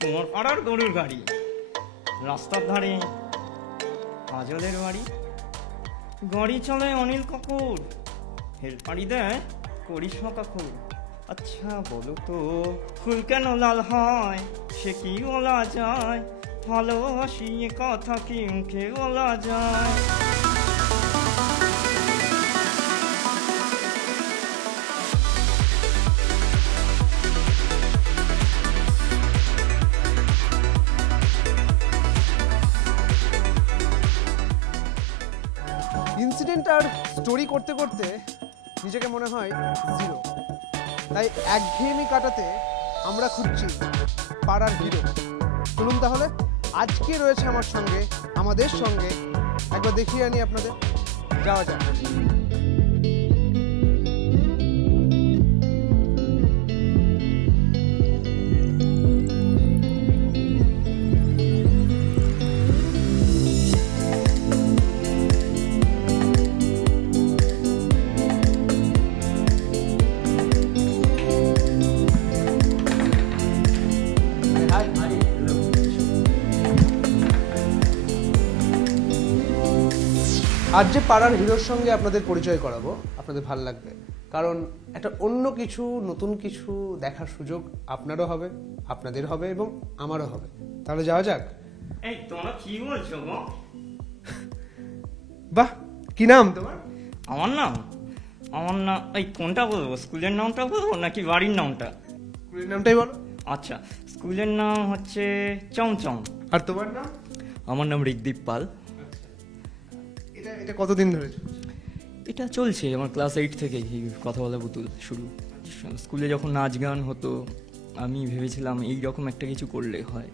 কুমোরপাড়ার গরুর গাড়ি, রাস্তার ধারে কাজলের বাড়ি, গাড়ি চলে অনিল কাকুর, হেলপাড়ি দেয় করিশ্মা কাকুর। আচ্ছা বলো তো ফুল কেন লাল হয়, সে কি বলা যায়? ভালোবাসি এ কথা কি মুখে বলা যায়? ইনসিডেন্ট আর স্টোরি করতে করতে নিজেকে মনে হয় জিরো, তাই একঘেয়েমি কাটাতে আমরা খুঁজছি পাড়ার হিরো। শুনুন তাহলে আজকে রয়েছে আমাদের সঙ্গে একবার দেখিয়ে আনি আপনাদের। যাওয়া যাক। আজ যে পাড়ার হিরোর সঙ্গে আপনাদের পরিচয় করাবো আপনাদের ভালো লাগবে, কারণ একটা অন্য কিছু নতুন কিছু দেখার সুযোগ আপনারও হবে, আপনাদের হবে এবং আমারও হবে। তাহলে যাওয়া যাক। এই তোমরা কি বলছো গো? বাহ, কি নাম তোমার? আমার নাম এই কোনটা বলবো, স্কুলের নামটা বলবো নাকি বাড়ির নামটা? স্কুলের নামটাই বলো। আচ্ছা, স্কুলের নাম হচ্ছে চমচম। আর তোমার নাম? আমার নাম ঋগদীপ পাল। এটা কতদিন ধরে? এটা চলছে আমার ক্লাস 8 থেকে এই কথা বলা পুতুল শুরু। স্কুলে যখন নাচ গান হতো আমি ভেবেছিলাম এই রকম একটা কিছু করলে হয়,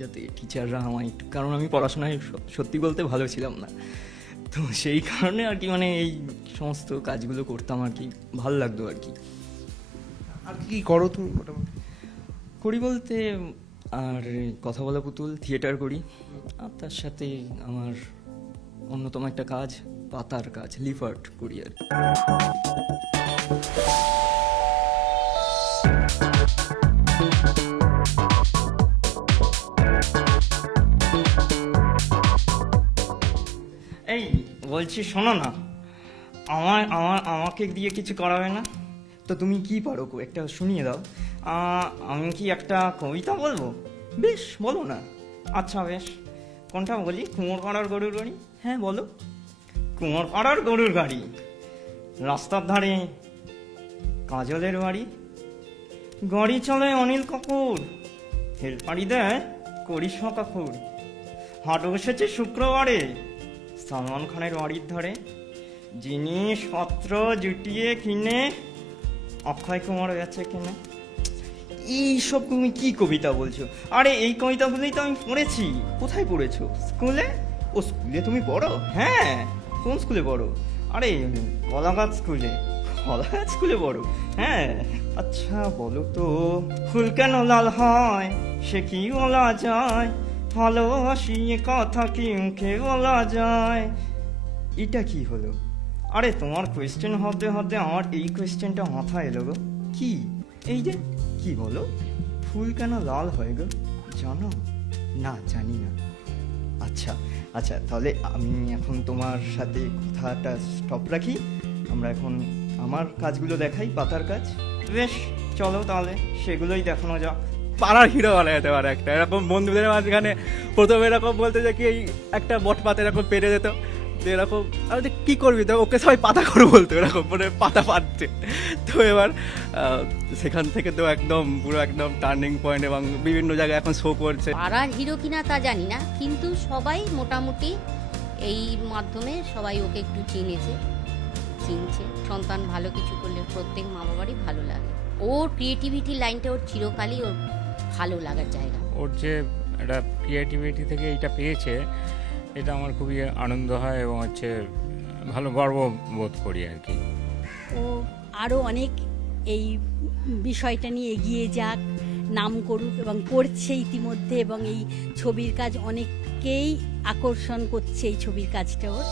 যাতে টিচাররা আমায় একটু, কারণ আমি পড়াশোনায় সত্যি বলতে ভালো ছিলাম না, তো সেই কারণে আর কি মানে এই সমস্ত কাজগুলো করতাম আর কি, ভালো লাগতো আর কি। আর কি করো তুমি মোটামুটি? করি বলতে আর কথা বলা পুতুল, থিয়েটার করি, আর তার সাথে আমার অন্যতম একটা কাজ পাতার কাজ, লিফ আর্ট করি আর এই বলছি শোনো না, আমাকে দিয়ে কিছু করাবে না তো? তুমি কি পারো একটা শুনিয়ে দাও। আমি কি একটা কবিতা বলবো? বেশ বলো না। আচ্ছা বেশ, কোনটা বলি? কুমোরপাড়ার গরুর গাড়ি। হ্যাঁ বলো। কুমোরপাড়ার গরুর গাড়ি, রাস্তার ধারে কাজলের বাড়ি, গাড়ি চলে অনিল কাকুর, হেলপাড়ি দেয় করিশ্মা কাকুর। হাট বসেছে শুক্রবারে সালমান খানের বাড়ির ধারে, জিনিসপত্র জুটিয়ে কিনে অক্ষয় কুমার গেছে কিনে। এইসব তুমি কি কবিতা বলছো? আরে এই কবিতাগুলোই তো আমি পড়েছি। কোথায় পড়েছো? স্কুলে? ও স্কুলে তুমি পড়ো? হ্যাঁ। কোন স্কুলে পড়ো? আরে কলাগাছ স্কুলে পড়ো? হ্যাঁ। আচ্ছা বলো তো ফুল কেন লাল হয়, সে কি বলা যায়? ভালোবাসি এ কথা কি মুখে বলা যায়? এটা কি হলো? আরে তোমার কোয়েশ্চেন হতে হতে আমার এই কোয়েশ্চেনটা মাথায় এলো গো। কি? এই যে কি বলো, ফুল কেন লাল হয় গো? জানো না? জানি না। আচ্ছা আচ্ছা, তাহলে আমি এখন তোমার সাথে কথাটা স্টপ রাখি, আমরা এখন আমার কাজগুলো দেখাই, পাতার কাজ। বেশ চলো তাহলে সেগুলোই দেখানো যাক। পাড়ার হিরো বলা যেতে পারে একটা, এরকম বন্ধুদের মাঝখানে প্রথমে এরকম বলতে যে কি একটা বট পাতা এরকম পেরে যেত, এরকম আর যে কী করবি তো ওকে সবাই পাতা করে বলতো, এরকম মানে পাতা পাচ্ছে। তো এবার সেখান থেকে তো একদম পুরো একদম টার্নিং পয়েন্ট, এবং বিভিন্ন জায়গায় এখন শো করছে। পাড়ার হিরো কিনা তা জানি না, কিন্তু সবাই মোটামুটি এই মাধ্যমে সবাই ওকে একটু চিনছে। সন্তান ভালো কিছু করলে প্রত্যেক মা বাবারই ভালো লাগে। ওর ক্রিয়েটিভিটি লাইনটা ওর চিরকালই ওর ভালো লাগার জায়গা। ওর যে একটা ক্রিয়েটিভিটি থেকে এটা পেয়েছে, এটা আমার খুবই আনন্দ হয় এবং হচ্ছে ভালো গর্ব বোধ করি আর কি। ও আরও অনেক এই বিষয়টা নিয়ে এগিয়ে যাক, নাম করুক, এবং করছে ইতিমধ্যে, এবং এই ছবির কাজ অনেককেই আকর্ষণ করছে এই ছবির কাজটা ওর।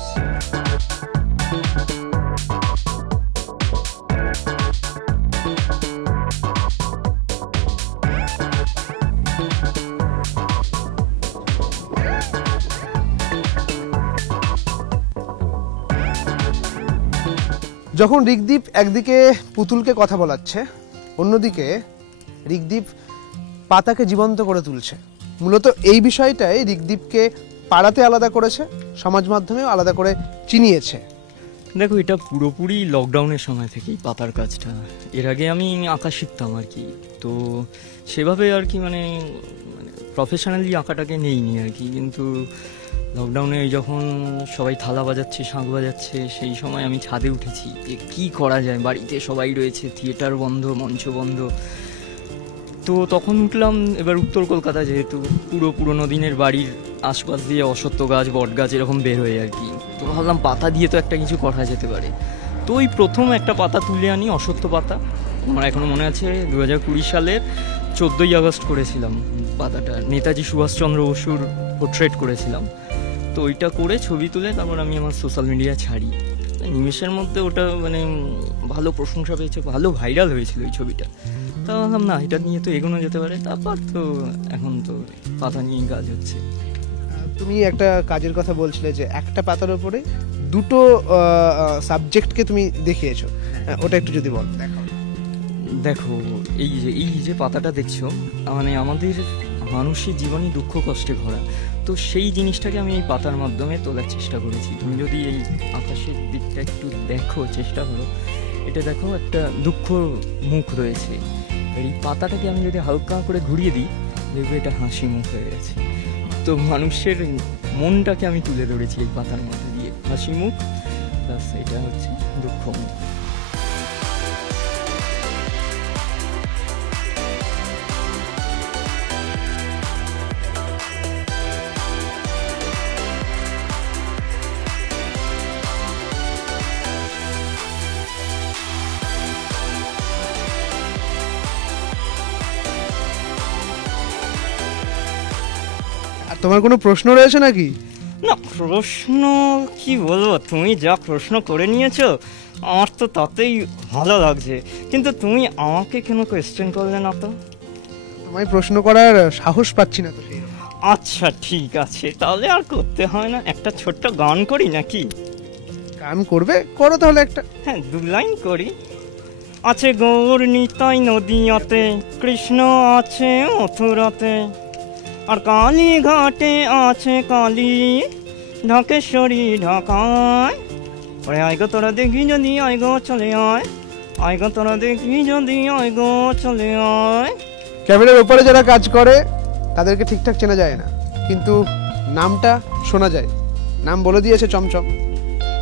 যখন ঋগদীপ একদিকে পুতুলকে কথা বলাচ্ছে, অন্যদিকে ঋগদীপ পাতাকে জীবন্ত করে তুলছে। মূলত এই বিষয়টাই ঋগদীপকে পাড়াতে আলাদা করেছে, সমাজ মাধ্যমেও আলাদা করে চিনিয়েছে। দেখো, এটা পুরোপুরি লকডাউনের সময় থেকেই পাতার কাজটা। এর আগে আমি আঁকা শিখতাম আর কি, তো সেভাবে আর কি মানে প্রফেশনালি আঁকাটাকে নেইনি আর কি। কিন্তু লকডাউনে যখন সবাই থালা বাজাচ্ছে, শাঁখ বাজাচ্ছে, সেই সময় আমি ছাদে উঠেছি যে কী করা যায়, বাড়িতে সবাই রয়েছে, থিয়েটার বন্ধ, মঞ্চ বন্ধ। তো তখন উঠলাম, এবার উত্তর কলকাতা যেহেতু, পুরো পুরোনো দিনের বাড়ির আশপাশ দিয়ে অশ্বত্থ গাছ, বট গাছ এরকম বের হয়ে আর কি। তো ভাবলাম পাতা দিয়ে তো একটা কিছু করা যেতে পারে। তো ওই প্রথম একটা পাতা তুলে আনি, অশ্বত্থ পাতা। আমার এখনও মনে আছে 2020 সালের 14ই আগস্ট করেছিলাম পাতাটা, নেতাজি সুভাষচন্দ্র বসুর পোর্ট্রেট করেছিলাম। তো ওইটা করে ছবি তুলে তারপর আমি আমার সোশ্যাল মিডিয়া ছাড়ি। নিমেষের মধ্যে ওটা মানে ভালো প্রশংসা পেয়েছে, ভালো ভাইরাল হয়েছিল ওই ছবিটা। তা ভাবলাম না, এটা নিয়ে তো এগোনো যেতে পারে। তারপর তো এখন তো পাতা নিয়েই কাজ হচ্ছে। তুমি একটা কাজের কথা বলছিলে যে একটা পাতার উপরে দুটো সাবজেক্টকে তুমি দেখিয়েছো, ওটা একটু যদি বল। দেখো, এই যে পাতাটা দেখছো, মানে আমাদের মানুষের জীবনই দুঃখ কষ্টে ভরা। তো সেই জিনিসটাকে আমি এই পাতার মাধ্যমে তোলার চেষ্টা করেছি। তুমি যদি এই আকাশের দিকটা একটু দেখো, চেষ্টা করো, এটা দেখো একটা দুঃখ মুখ রয়েছে। আর এই পাতাটাকে আমি যদি হালকা করে ঘুরিয়ে দিই, দেখবে এটা হাসি মুখ হয়ে গেছে। তো মানুষের মনটাকে আমি তুলে ধরেছি এই পাতার মধ্যে দিয়ে, হাসি মুখ প্লাস এটা হচ্ছে দুঃখ মুখ। আর তোমার কোনো প্রশ্ন রয়েছে নাকি? না, প্রশ্ন কি বলবো, তুমি যা প্রশ্ন করে নিয়েছো আমার তো তাতেই ভালো লাগছে। কিন্তু তুমি আমাকে কেন কোয়েশ্চেন করলে না তো? তোমায় প্রশ্ন করার সাহস পাচ্ছি না তো। সেই আচ্ছা ঠিক আছে, তাহলে আর করতে হয় না, একটা ছোট্ট গান করি নাকি? গান করবে? করো তাহলে একটা। হ্যাঁ, 2 লাইন করি। আছে গৌর নিতাই নদীয়াতে, কৃষ্ণ আছে মথুরাতে, আর কালী ঘাটে আছে কালী, ঢাকেশ্বরী ঢাকায়। ওরে আয় গো তোরা দেখি যদি, আয় গো চলে আয়, আয় গো তোরা দেখি যদি, আয় গো চলে আয়। ক্যামেরার ওপরে যারা কাজ করে তাদেরকে ঠিকঠাক চেনা যায় না, কিন্তু নামটা শোনা যায়। নাম বলে দিয়েছে চমচম,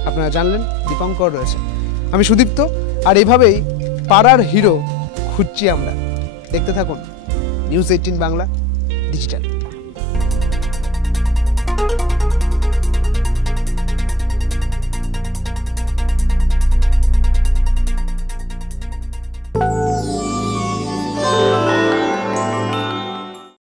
আপনারা জানলেন দীপঙ্কর রয়েছে। আমি সুদীপ্ত, আর এইভাবেই পাড়ার হিরো খুঁজছি আমরা। দেখতে থাকুন নিউজ 18 বাংলা ডিজিটাল।